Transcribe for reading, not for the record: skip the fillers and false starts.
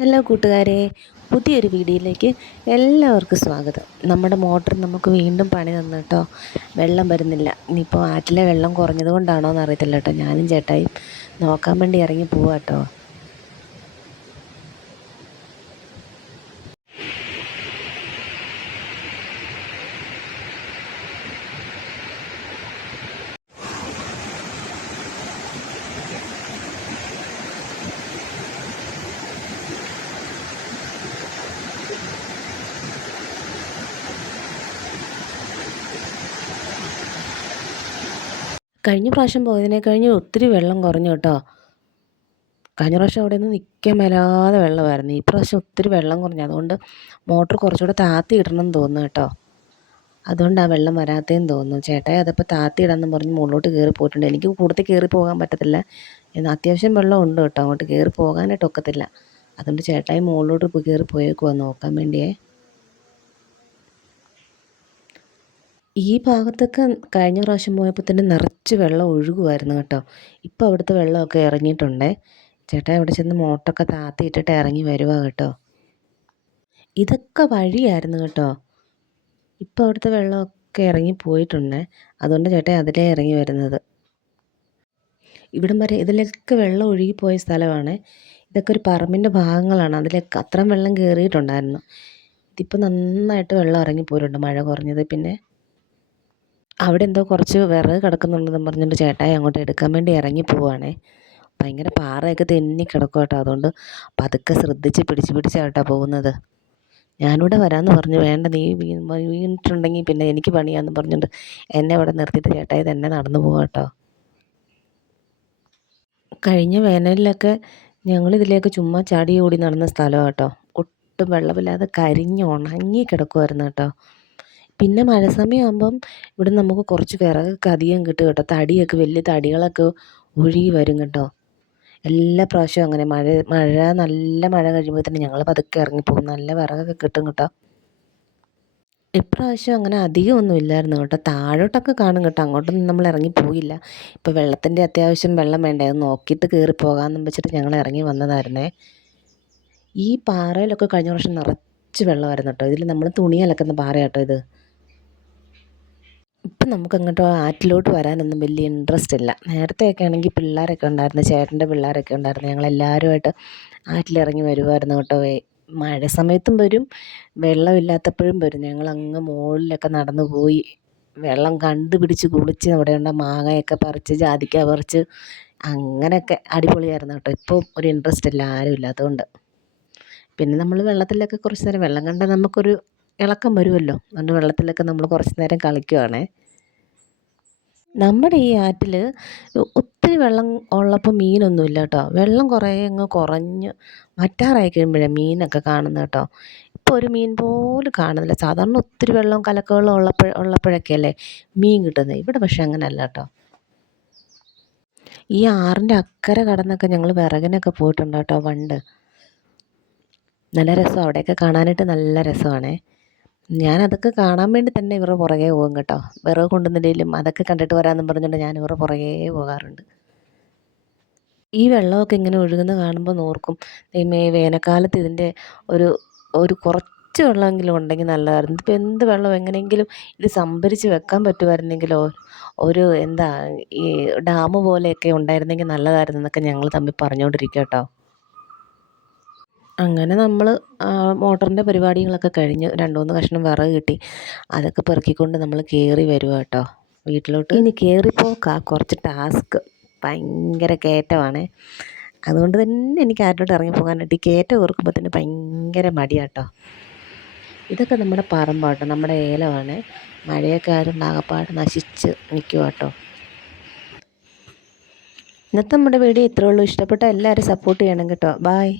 Hello കൂട്ടുകാരെ, പുതിയൊരു വീഡിയോയിലേക്ക് എല്ലാവർക്കും സ്വാഗതം. നമ്മുടെ മോട്ടർ നമുക്ക് വീണ്ടും പണി തന്നു കേട്ടോ. വെള്ളം വരുന്നില്ല. ഇനിയിപ്പോൾ ആറ്റിലെ വെള്ളം കുറഞ്ഞത് കൊണ്ടാണോ എന്ന് അറിയത്തില്ല കേട്ടോ. ഞാനും ചേട്ടായും നോക്കാൻ വേണ്ടി ഇറങ്ങി പോവാ കേട്ടോ. കഴിഞ്ഞ പ്രാവശ്യം പോയതിനെ കഴിഞ്ഞ് ഒത്തിരി വെള്ളം കുറഞ്ഞു കേട്ടോ. കഴിഞ്ഞ പ്രാവശ്യം അവിടെ നിന്ന് നിൽക്കാൻ മേലാതെ വെള്ളമായിരുന്നു. ഈ പ്രാവശ്യം ഒത്തിരി വെള്ളം കുറഞ്ഞു. അതുകൊണ്ട് മോട്ടർ കുറച്ചുകൂടെ താത്തി ഇടണം എന്ന് തോന്നുന്നു കേട്ടോ. അതുകൊണ്ടാണ് വെള്ളം വരാത്തതെന്ന് തോന്നുന്നു. ചേട്ടായി അതപ്പോൾ താത്തി ഇടാമെന്ന് പറഞ്ഞ് മുകളിലോട്ട് കയറി പോയിട്ടുണ്ട്. എനിക്ക് കൂടുതൽ കയറി പോകാൻ പറ്റത്തില്ല. എന്നാൽ അത്യാവശ്യം വെള്ളം ഉണ്ട് കേട്ടോ. അങ്ങോട്ട് കയറി പോകാനായിട്ട് ഒക്കത്തില്ല. അതുകൊണ്ട് ചേട്ടായി മുകളിലോട്ട് കയറി പോയേക്കുവാ നോക്കാൻ വേണ്ടിയേ. ഈ ഭാഗത്തൊക്കെ കഴിഞ്ഞ പ്രാവശ്യം പോയപ്പോൾ തന്നെ നിറച്ച് വെള്ളം ഒഴുകുമായിരുന്നു കേട്ടോ. ഇപ്പോൾ അവിടുത്തെ വെള്ളമൊക്കെ ഇറങ്ങിയിട്ടുണ്ടേ. ചേട്ടായി അവിടെ ചെന്ന് മോട്ടറൊക്കെ താത്തിയിട്ടിട്ട് ഇറങ്ങി വരുവാ കേട്ടോ. ഇതൊക്കെ വഴിയായിരുന്നു കേട്ടോ. ഇപ്പോൾ അവിടുത്തെ വെള്ളമൊക്കെ ഇറങ്ങി പോയിട്ടുണ്ട്. അതുകൊണ്ട് ചേട്ടായി അതിലേ ഇറങ്ങി വരുന്നത്. ഇവിടം വരെ ഇതിലൊക്കെ വെള്ളം ഒഴുകിപ്പോയ സ്ഥലമാണ്. ഇതൊക്കെ ഒരു പറമ്പിൻ്റെ ഭാഗങ്ങളാണ്. അതിലൊക്കെ അത്രയും വെള്ളം കയറിയിട്ടുണ്ടായിരുന്നു. ഇതിപ്പോൾ നന്നായിട്ട് വെള്ളം ഇറങ്ങിപ്പോയിട്ടുണ്ട് മഴ കുറഞ്ഞത്. പിന്നെ അവിടെ എന്തോ കുറച്ച് വിറക് കിടക്കുന്നുണ്ടെന്ന് പറഞ്ഞിട്ട് ചേട്ടായി അങ്ങോട്ട് എടുക്കാൻ വേണ്ടി ഇറങ്ങി പോവുകയാണേ. ഭയങ്കര പാറയൊക്കെ തെന്നി കിടക്കും കേട്ടോ. അതുകൊണ്ട് പതുക്കെ ശ്രദ്ധിച്ച് പിടിച്ചാണ് കേട്ടോ പോകുന്നത്. ഞാനിവിടെ വരാമെന്ന് പറഞ്ഞു. വേണ്ട, നീ വീണിട്ടുണ്ടെങ്കിൽ പിന്നെ എനിക്ക് പണിയാന്ന് പറഞ്ഞിട്ട് എന്നെ ഇവിടെ നിർത്തിയിട്ട് ചേട്ടായി തന്നെ നടന്നു പോവാം കേട്ടോ. കഴിഞ്ഞ വേനലിലൊക്കെ ഞങ്ങളിതിലേക്ക് ചുമ്മാ ചാടി ഓടി നടന്ന സ്ഥലമാണ് കേട്ടോ. ഒട്ടും വെള്ളമില്ലാതെ കരിഞ്ഞ് ഉണങ്ങി കിടക്കുമായിരുന്നു കേട്ടോ. പിന്നെ മഴ സമയമാകുമ്പം ഇവിടെ നമുക്ക് കുറച്ച് വിറകൊക്കെ അധികം കിട്ടും കേട്ടോ. തടിയൊക്കെ വലിയ തടികളൊക്കെ ഒഴുകി വരും കേട്ടോ. എല്ലാ പ്രാവശ്യവും അങ്ങനെ നല്ല മഴ കഴിയുമ്പോൾ തന്നെ ഞങ്ങൾ പതുക്കെ ഇറങ്ങിപ്പോകും. നല്ല വിറകൊക്കെ കിട്ടും കേട്ടോ. ഇപ്രാവശ്യം അങ്ങനെ അധികമൊന്നും ഇല്ലായിരുന്നു കേട്ടോ. താഴോട്ടൊക്കെ കാണും കേട്ടോ. അങ്ങോട്ടൊന്നും നമ്മൾ ഇറങ്ങിപ്പോയില്ല. ഇപ്പോൾ വെള്ളത്തിൻ്റെ അത്യാവശ്യം വെള്ളം വേണ്ടേ, അത് നോക്കിയിട്ട് കയറി പോകാമെന്നും വെച്ചിട്ട് ഞങ്ങൾ ഇറങ്ങി വന്നതായിരുന്നേ. ഈ പാറയിലൊക്കെ കഴിഞ്ഞ വർഷം നിറച്ച് വെള്ളമായിരുന്നു കേട്ടോ. ഇതിൽ നമ്മൾ തുണി അലക്കുന്ന പാറ കേട്ടോ ഇത്. ഇപ്പം നമുക്കങ്ങോട്ട് ആറ്റിലോട്ട് വരാനൊന്നും വലിയ ഇൻട്രസ്റ്റ് ഇല്ല. നേരത്തെയൊക്കെ ആണെങ്കിൽ പിള്ളേരൊക്കെ ഉണ്ടായിരുന്നു, ചേട്ടൻ്റെ പിള്ളേരൊക്കെ ഉണ്ടായിരുന്നു. ഞങ്ങളെല്ലാവരുമായിട്ട് ആറ്റിലിറങ്ങി വരുമായിരുന്നു കേട്ടോ. മഴ സമയത്തും വരും, വെള്ളമില്ലാത്തപ്പോഴും വരും. ഞങ്ങളങ്ങ് മുകളിലൊക്കെ നടന്നു പോയി വെള്ളം കണ്ടുപിടിച്ച് കുളിച്ച് അവിടെയുള്ള മാങ്ങയൊക്കെ പറിച്ച് ജാതിക്ക പറിച്ച് അങ്ങനെയൊക്കെ അടിപൊളിയായിരുന്നു കേട്ടോ. ഇപ്പോൾ ഒരു ഇൻട്രസ്റ്റ് ഇല്ല, ആരും ഇല്ലാത്തതുകൊണ്ട്. പിന്നെ നമ്മൾ വെള്ളത്തിലൊക്കെ കുറച്ച് നേരം, വെള്ളം കണ്ടാൽ നമുക്കൊരു ഇളക്കം വരുമല്ലോ. അതുകൊണ്ട് വെള്ളത്തിലൊക്കെ നമ്മൾ കുറച്ച് നേരം കളിക്കുവാണേ. നമ്മുടെ ഈ ആറ്റിൽ ഒത്തിരി വെള്ളം ഉള്ളപ്പോൾ മീനൊന്നുമില്ല കേട്ടോ. വെള്ളം കുറേ അങ്ങ് കുറഞ്ഞ് വറ്റാറായി കഴിയുമ്പോഴേ മീനൊക്കെ കാണുന്നത് കേട്ടോ. ഇപ്പോൾ ഒരു മീൻ പോലും കാണുന്നില്ല. സാധാരണ ഒത്തിരി വെള്ളം കലക്കവെള്ളം ഉള്ളപ്പോഴൊക്കെ അല്ലേ മീൻ കിട്ടുന്നത്. ഇവിടെ പക്ഷെ അങ്ങനെയല്ല കേട്ടോ. ഈ ആറിൻ്റെ അക്കരെ കടന്നൊക്കെ ഞങ്ങൾ വിറകിനൊക്കെ പോയിട്ടുണ്ട് കേട്ടോ പണ്ട്. നല്ല രസമാണ് അവിടെയൊക്കെ കാണാനായിട്ട്, നല്ല രസമാണേ. ഞാനതൊക്കെ കാണാൻ വേണ്ടി തന്നെ ഇവരുടെ പുറകെ പോകും കേട്ടോ. വിറക് കൊണ്ടുവന്നില്ലെങ്കിലും അതൊക്കെ കണ്ടിട്ട് വരാമെന്നും പറഞ്ഞുകൊണ്ട് ഞാൻ ഇവരുടെ പുറകെ പോകാറുണ്ട്. ഈ വെള്ളമൊക്കെ ഇങ്ങനെ ഒഴുകുന്ന കാണുമ്പോൾ ഓർക്കും, ദൈവമേ വേനൽക്കാലത്ത് ഇതിൻ്റെ ഒരു ഒരു കുറച്ച് വെള്ളമെങ്കിലും ഉണ്ടെങ്കിൽ നല്ലതായിരുന്നു. ഇതിപ്പോൾ എന്ത് വെള്ളം എങ്ങനെയെങ്കിലും ഇത് സംഭരിച്ച് വെക്കാൻ പറ്റുമായിരുന്നെങ്കിലോ, ഒരു എന്താ ഈ ഡാം പോലെയൊക്കെ ഉണ്ടായിരുന്നെങ്കിൽ നല്ലതായിരുന്നു എന്നൊക്കെ ഞങ്ങൾ തമ്മിൽ പറഞ്ഞുകൊണ്ടിരിക്കുക കേട്ടോ. അങ്ങനെ നമ്മൾ മോട്ടറിൻ്റെ പരിപാടികളൊക്കെ കഴിഞ്ഞ് 2-3 കഷ്ണം വിറക് കിട്ടി. അതൊക്കെ പെറുക്കിക്കൊണ്ട് നമ്മൾ കയറി വരുക കേട്ടോ വീട്ടിലോട്ട്. ഇനി കയറിപ്പോക്കാ കുറച്ച് ടാസ്ക്. ഭയങ്കര കയറ്റമാണ്. അതുകൊണ്ട് തന്നെ എനിക്ക് ആരിലോട്ട് ഇറങ്ങിപ്പോകാനായിട്ട് ഈ കയറ്റം ഓർക്കുമ്പോൾ തന്നെ ഭയങ്കര മടിയാട്ടോ. ഇതൊക്കെ നമ്മുടെ പറമ്പാട്ടോ, നമ്മുടെ ഏലമാണ്. മഴയൊക്കെ ആയതുകൊണ്ട് ആകപ്പാട് നശിച്ച് നിൽക്കുക കേട്ടോ. ഇന്നത്തെ നമ്മുടെ വീഡിയോ ഇത്രയേ ഉള്ളൂ. ഇഷ്ടപ്പെട്ട എല്ലാവരും സപ്പോർട്ട് ചെയ്യണം കേട്ടോ. ബായ്.